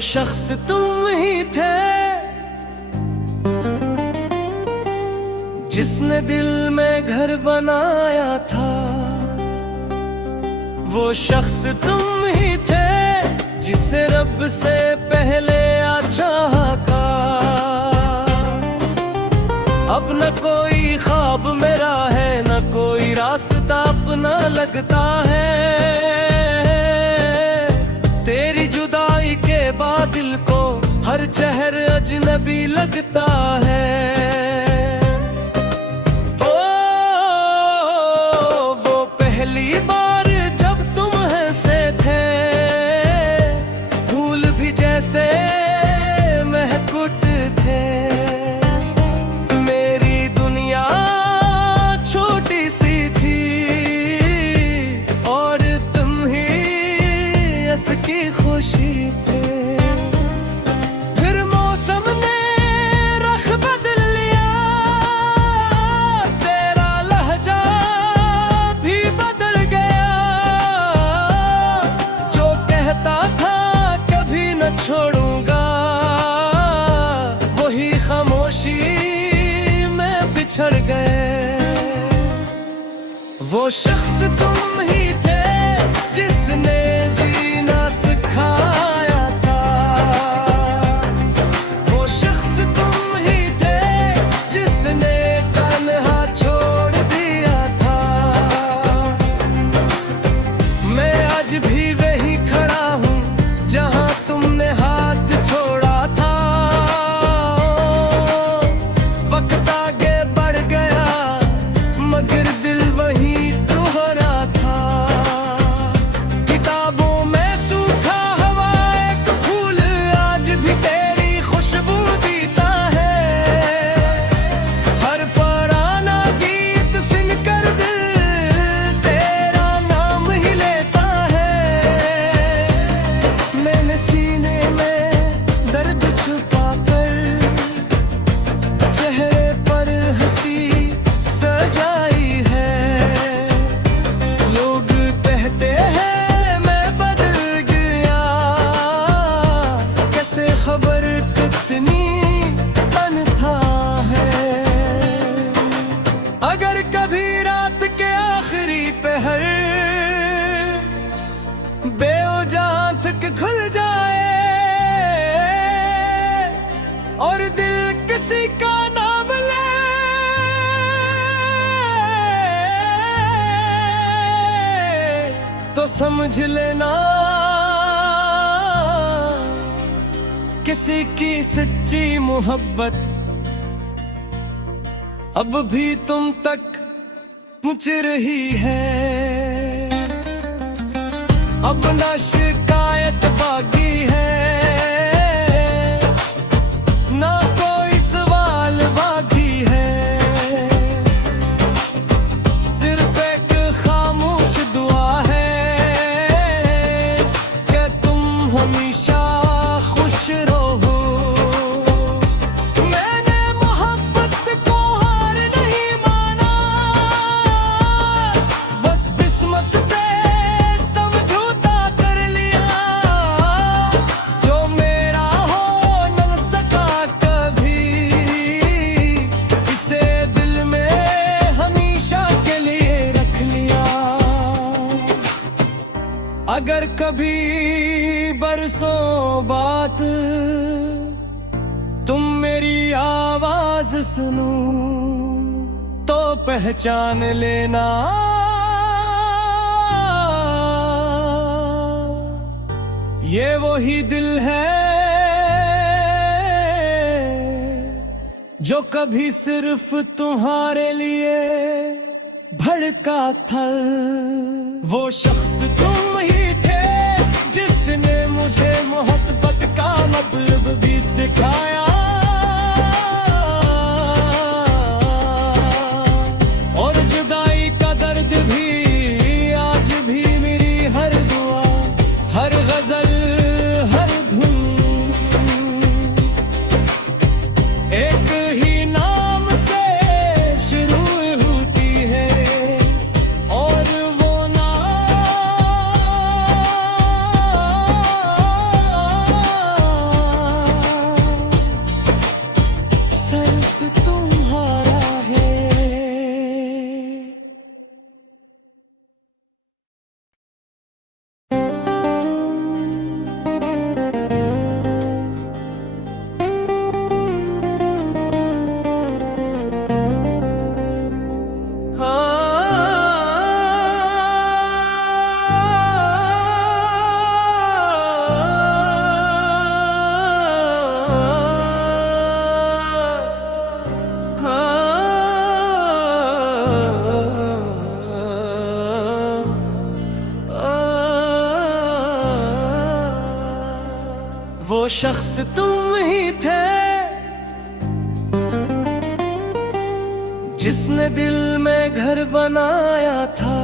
शख्स तुम ही थे जिसने दिल में घर बनाया था। वो शख्स तुम ही थे जिसे रब से पहले चाहा था। अब न कोई ख्वाब मेरा है, न कोई रास्ता अपना लगता है। तेरी जुदाई के बाद दिल को हर चेहर अजनबी लगता है। वो पहली बार जब तुम हंसे थे, फूल भी जैसे महकुत थे। मेरी दुनिया छोटी सी थी और तुम ही उसकी खुशी थे। फिर मौसम ने रख बदल लिया, तेरा लहजा भी बदल गया। जो कहता था कभी न छोड़ूंगा, वही खामोशी में बिछड़ गए। वो शख्स तुम ही थे जिसने जीना सिखाया था। वो शख्स तुम ही थे जिसने तन्हा छोड़ दिया था। मैं आज भी वहीं खड़ा हूँ जहाँ तुमने हाथ छोड़ा था। वक्त आगे बढ़ गया मगर दिल वहीं दोहरा था। किताबों में सूखा हवा एक फूल आज भी तेरी खुशबू देता है। हर पुराना गीत सुन कर दिल तेरा नाम ही लेता है। मैंने सीने में दर्द छुपा कर चेहरे पर हंसी सजाई है। लोग कहते हैं मैं बदल गया, कैसे खबर कितनी अनथा है। अगर कभी रात के आखिरी पहर बेवजह आँख खुल जाए और दिल किसी का नाम ले, तो समझ लेना किसी की सच्ची मोहब्बत अब भी तुम तक पहुंच रही है। अब ना शिकायत बाकी है, ना कोई सवाल बाकी है। सिर्फ एक खामोश दुआ है कि तुम हमेशा खुश रहो। मैंने मोहब्बत को हार नहीं माना, बस किस्मत से समझौता कर लिया। जो मेरा हो न सका कभी, इसे दिल में हमेशा के लिए रख लिया। अगर कभी बरसों बात तुम मेरी आवाज सुनो तो पहचान लेना ये वही दिल है जो कभी सिर्फ तुम्हारे लिए भड़का था। वो शख्स तुम ही थे जिसने मुझे मोहब्बत का मतलब भी सिखाया। और जुदाई का दर्द भी आज भी मेरी हर दुआ, हर गजल, हर धुन एक ही नाम से शुरू होती है। और वो नाम शख्स तुम ही थे जिसने दिल में घर बनाया था।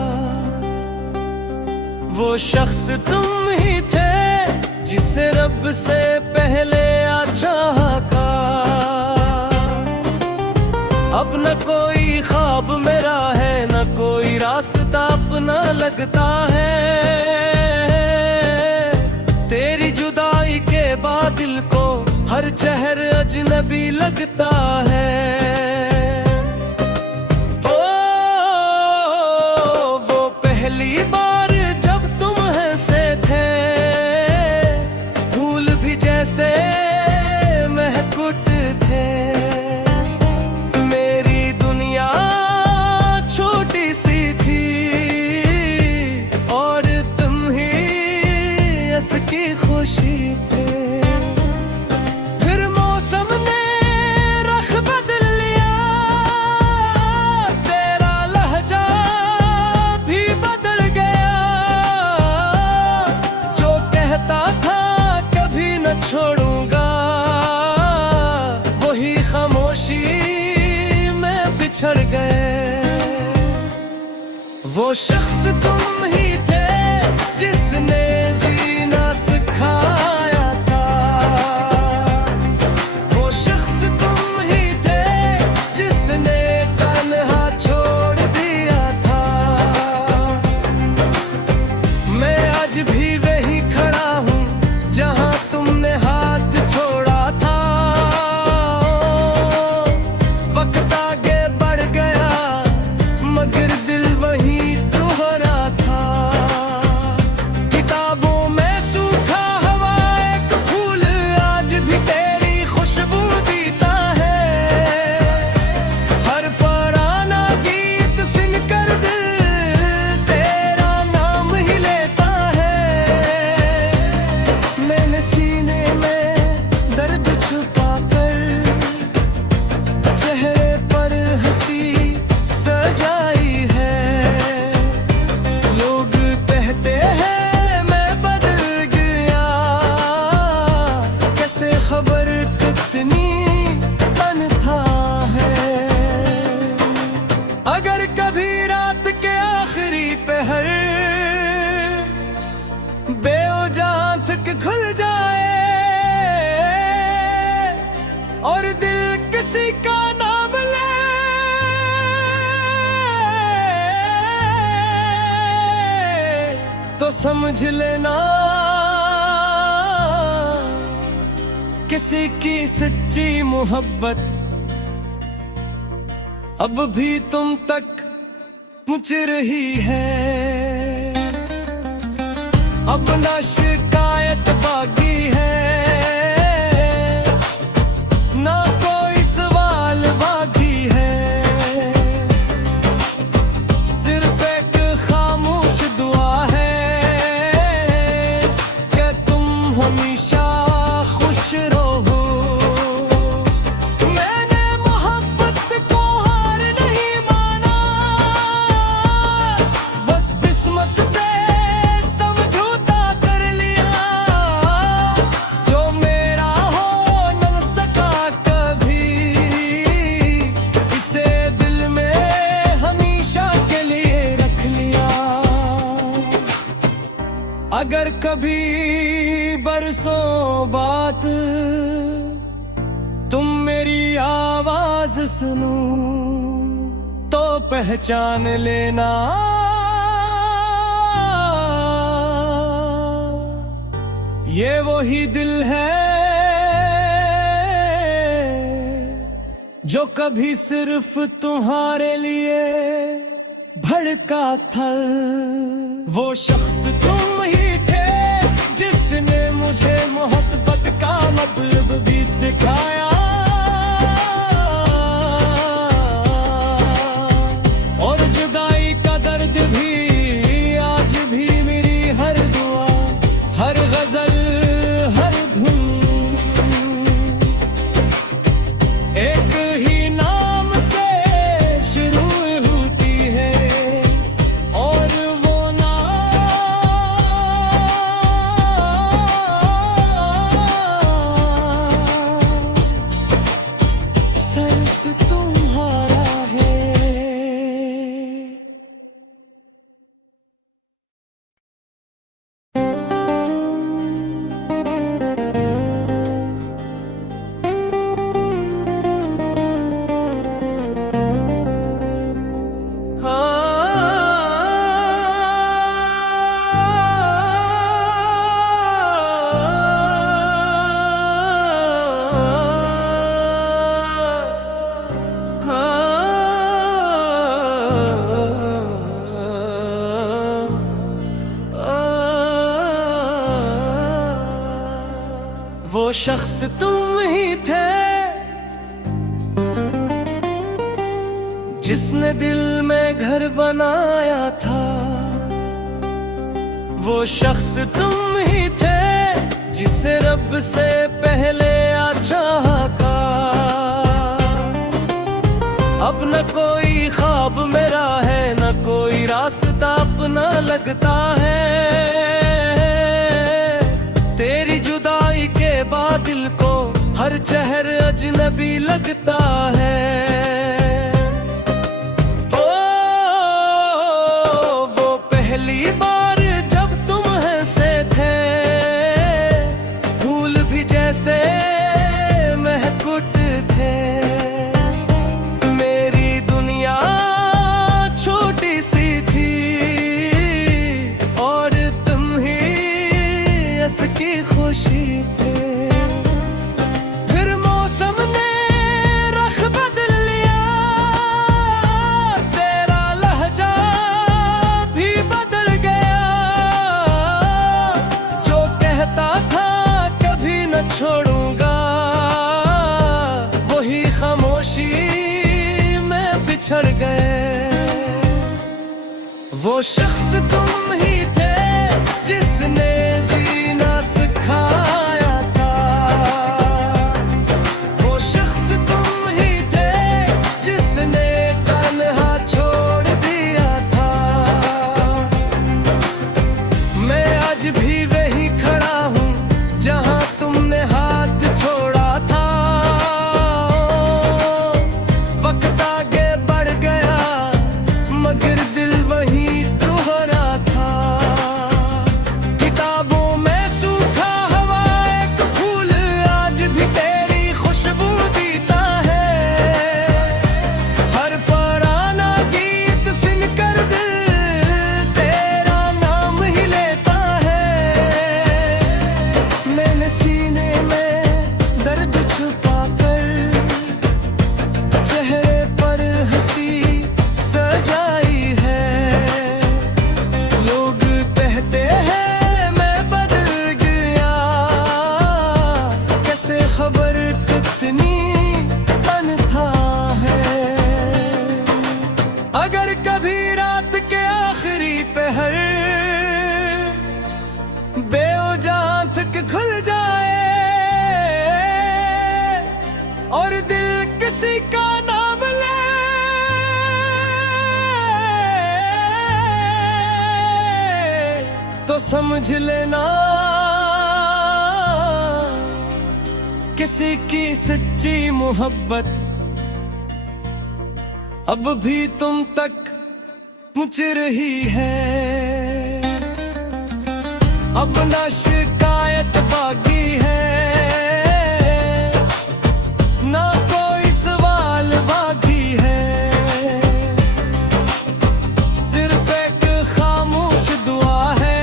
वो शख्स तुम ही थे जिसे रब से पहले चाहा था। अब न कोई ख्वाब मेरा है, न कोई रास्ता अपना लगता है। तेरी जुदाई के बाद दिल को हर चेहर अजनबी लगता है। वो पहली बार जब तुम हंसे थे, फूल भी जैसे महकते थे। मेरी दुनिया छोटी सी थी और तुम ही असली खुशी थे। फिर मौसम ने रख बदल लिया, तेरा लहजा भी बदल गया। जो कहता था कभी न छोड़ूंगा, वही खामोशी में बिछड़ गए। वो शख्स तुम ही थे जिसने जीना सिखाया था। वो शख्स तुम ही थे जिसने तन्हा छोड़ दिया था। मैं आज भी वहीं खड़ा हूँ जहाँ तुमने हाथ छोड़ा था। वक्त आगे बढ़ गया मगर दिल वहीं दोहरा था। किताबों में सूखा हवा एक फूल आज भी तेरी खुशबू देता है। हर पुराना गीत सुन कर दिल तेरा नाम ही लेता है। मैंने सीने में दर्द छुपा कर चेहरे पर हंसी सजाई है। लोग कहते हैं मैं बदल गया, कैसे खबर कितनी अनथा है। अगर कभी रात के आखिरी पहर बेवजह आँख खुल जाए और दिल किसी का नाम ले, तो समझ लेना किसी की सच्ची मोहब्बत अब भी तुम तक पहुंच रही है। अब ना शिकायत बाकी है, ना कोई सवाल बाकी है। सिर्फ एक खामोश दुआ है कि तुम हमेशा खुश रहो। मैंने मोहब्बत को हार नहीं माना, बस किस्मत से समझौता कर लिया। जो मेरा हो न सका कभी, इसे दिल में हमेशा के लिए रख लिया। अगर कभी बरसों बात तुम मेरी आवाज सुनो तो पहचान लेना ये वही दिल है जो कभी सिर्फ तुम्हारे लिए भड़का था। वो शख्स तुम ही थे जिसने मुझे मोहब्बत का मतलब भी सिखाया। और जुदाई का दर्द भी आज भी मेरी हर दुआ, हर गजल, हर धुन एक ही नाम से शुरू होती है। और वो नाम वो शख्स तुम ही थे जिसने दिल में घर बनाया था। वो शख्स तुम ही थे जिसे रब से पहले चाहा था। अब न कोई ख्वाब मेरा है, न कोई रास्ता अपना लगता है। तेरी जुदाई के बाद दिल को हर चेहर अजनबी लगता है। ओ वो पहली बार जब तुम हंसे थे, फूल भी जैसे महकते थे। मेरी दुनिया छोटी सी थी और तुम ही इसकी खुशी थे। फिर मौसम ने रख बदल लिया, तेरा लहजा भी बदल गया। जो कहता था कभी न छोड़ूंगा, वही खामोशी में बिछड़ गए। वो शख्स तुम ही थे जिसने जीना सिखाया था। वो शख्स तुम ही थे जिसने तन्हा छोड़ दिया था। मैं आज भी वही खड़ा हूँ जहाँ तुमने हाथ छोड़ा था। वक्त आगे बढ़ गया मगर दिल वही दोहरा था। किताबों में सूखा हवा एक फूल आज भी तेरी खुशबू देता है। हर पुराना गीत सुन कर दिल तेरा नाम ही लेता है। मैंने सीने में दर्द छुपा कर चेहरे पर हंसी सजाई है। लोग कहते हैं मैं बदल गया, कैसे खबर कितनी अनथा है। अगर कभी रात के आखिरी पहर बेवजह आंख खुल जाए और दिल किसी का नाम ले, तो समझ लेना किसी की सच्ची मोहब्बत अब भी तुम तक पहुंच रही है। अब ना शिकायत बाकी है, ना कोई सवाल बाकी है। सिर्फ एक खामोश दुआ है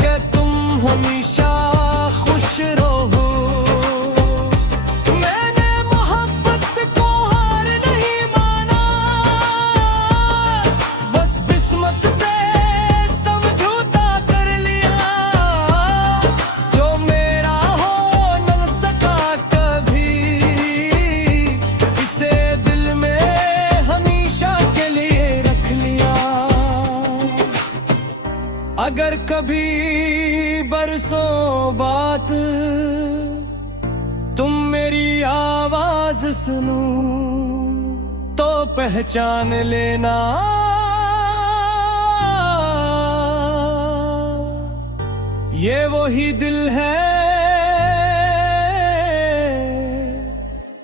कि तुम हमेशा खुश रहो। मैंने मोहब्बत को हार नहीं माना, बस किस्मत से समझौता कर लिया। जो मेरा हो न सका कभी, इसे दिल में हमेशा के लिए रख लिया। अगर कभी बरसों बाद तुम मेरी आवाज सुनो तो पहचान लेना ये वही दिल है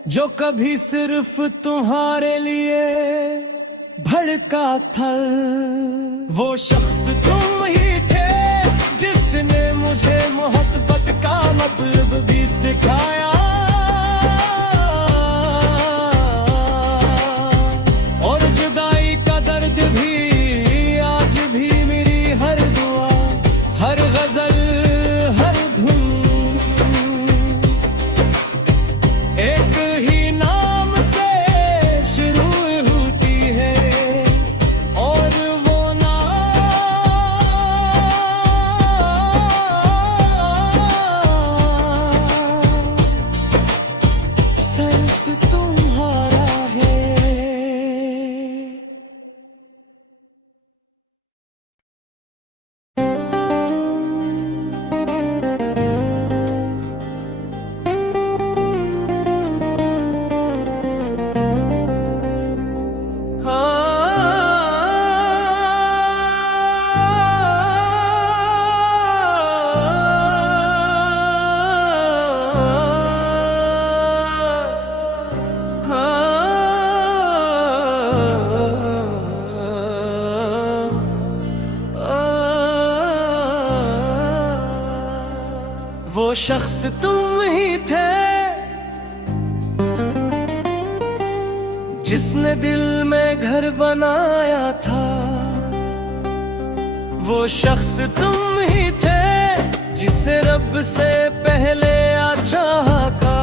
जो कभी सिर्फ तुम्हारे लिए भड़का था। वो शख्स तुम ही थे जिसने मुझे मोहब्बत का मतलब भी सिखाया। और जुदाई का दर्द भी आज भी मेरी हर दुआ, हर गजल, हर धुन एक ही नाम से शुरू होती है। और वो नाम शख्स तुम ही थे जिसने दिल में घर बनाया था। वो शख्स तुम ही थे जिसे रब से पहले चाहा था।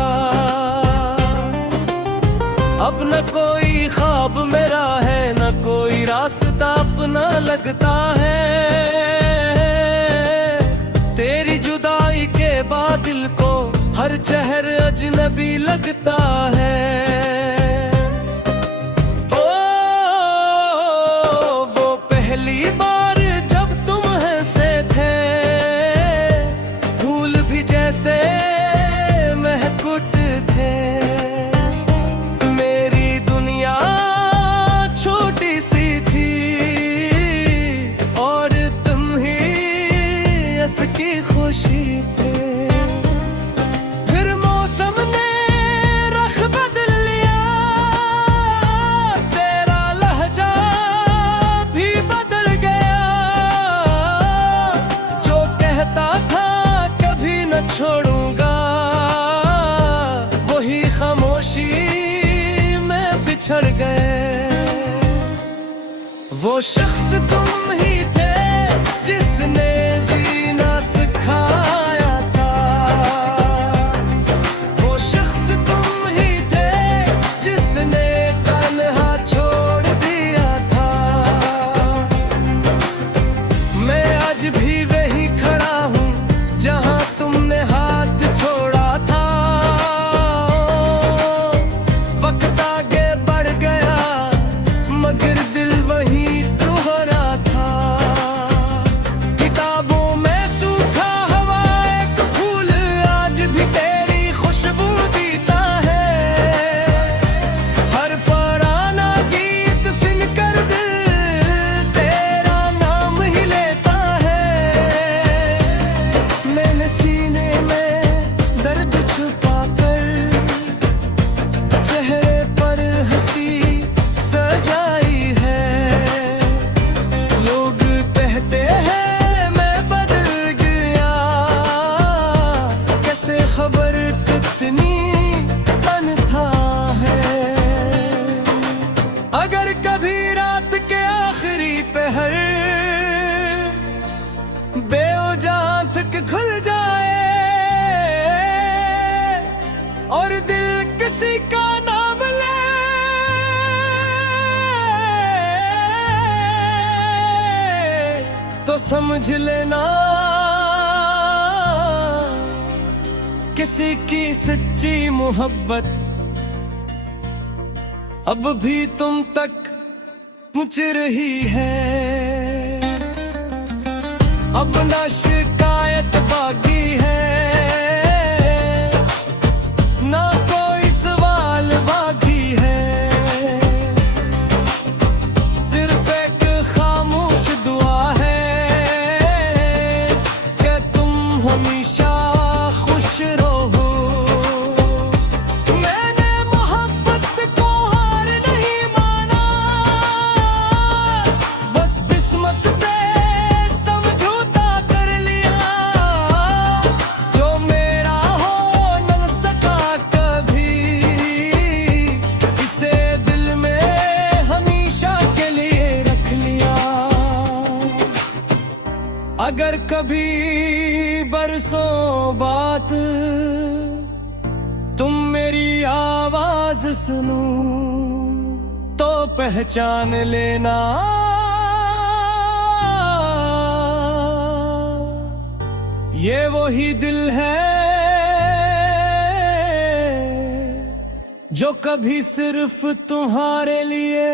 अब न कोई ख्वाब मेरा है, न कोई रास्ता अपना लगता है। तेरी जुदाई के बाद दिल को हर चेहर अजनबी लगता है। वो पहली बार जब तुम हंसे थे, फूल भी जैसे महकते थे। मेरी दुनिया छोटी सी थी और तुम ही असली खुशी थे। फिर मौसम ने रख बदल लिया, तेरा लहजा भी बदल गया। जो कहता था कभी न छोड़ूंगा, वही खामोशी में बिछड़ गए। वो शख्स तुम ही थे जिसने जीना सिखाया था। वो शख्स तुम ही थे जिसने तन्हा छोड़ दिया था। मैं आज भी वही खड़ा हूँ जहाँ तुमने हाथ छोड़ा था। वक्त आगे बढ़ गया मगर दिल वही दोहरा था। किताबों में सूखा हवा एक फूल आज भी तेरी खुशबू देता है। हर पुराना गीत सुन कर दिल तेरा नाम ही लेता है। मैंने सीने में दर्द छुपा कर चेहरे पर हंसी सजाई है। लोग कहते हैं मैं बदल गया, कैसे खबर कितनी अनथा है। अगर कभी रात के आखिरी पहर बेवजह आंख खुल जाए और दिल किसी का नाम ले, तो समझ लेना किसी की सच्ची मोहब्बत अब भी तुम तक पहुंच रही है। अब ना शिकायत बाकी है, ना कोई सवाल बाकी है। सिर्फ एक खामोश दुआ है कि तुम हमेशा खुश रहो। मैंने मोहब्बत को हार नहीं माना, बस किस्मत से समझौता कर लिया। जो मेरा हो न सका कभी, इसे दिल में हमेशा के लिए रख लिया। अगर कभी बरसों बात तुम मेरी आवाज सुनो तो पहचान लेना ये वही दिल है जो कभी सिर्फ तुम्हारे लिए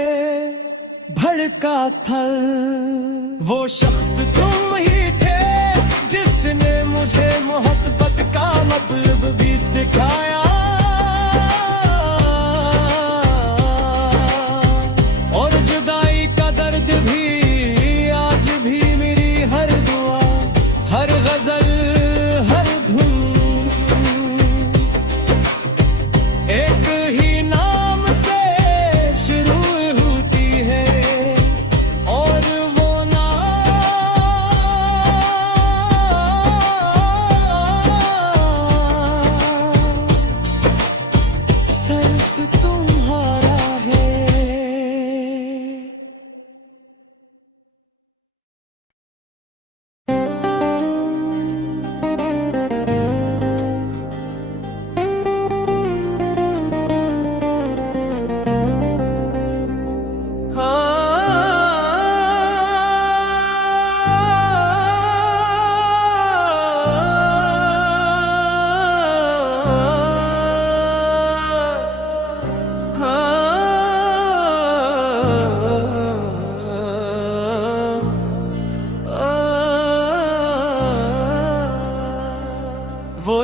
भड़का था। वो शख्स तुम ही थे जिसने मुझे मोहब्बत का मतलब भी सिखाया। और जुदाई का दर्द भी आज भी मेरी हर दुआ, हर गजल, हर धुन एक ही नाम से शुरू होती है। और वो नाम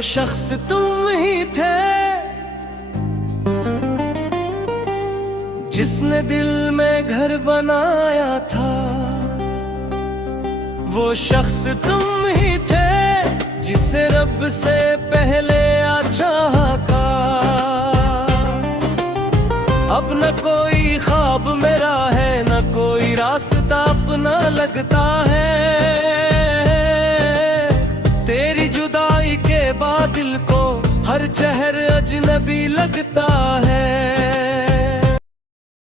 शख्स तुम ही थे जिसने दिल में घर बनाया था। वो शख्स तुम ही थे जिसे रब से पहले चाहा का। अब न कोई ख्वाब मेरा है, न कोई रास्ता अपना लगता है। तेरी जुदाई के बाद दिल को हर चेहरा अजनबी लगता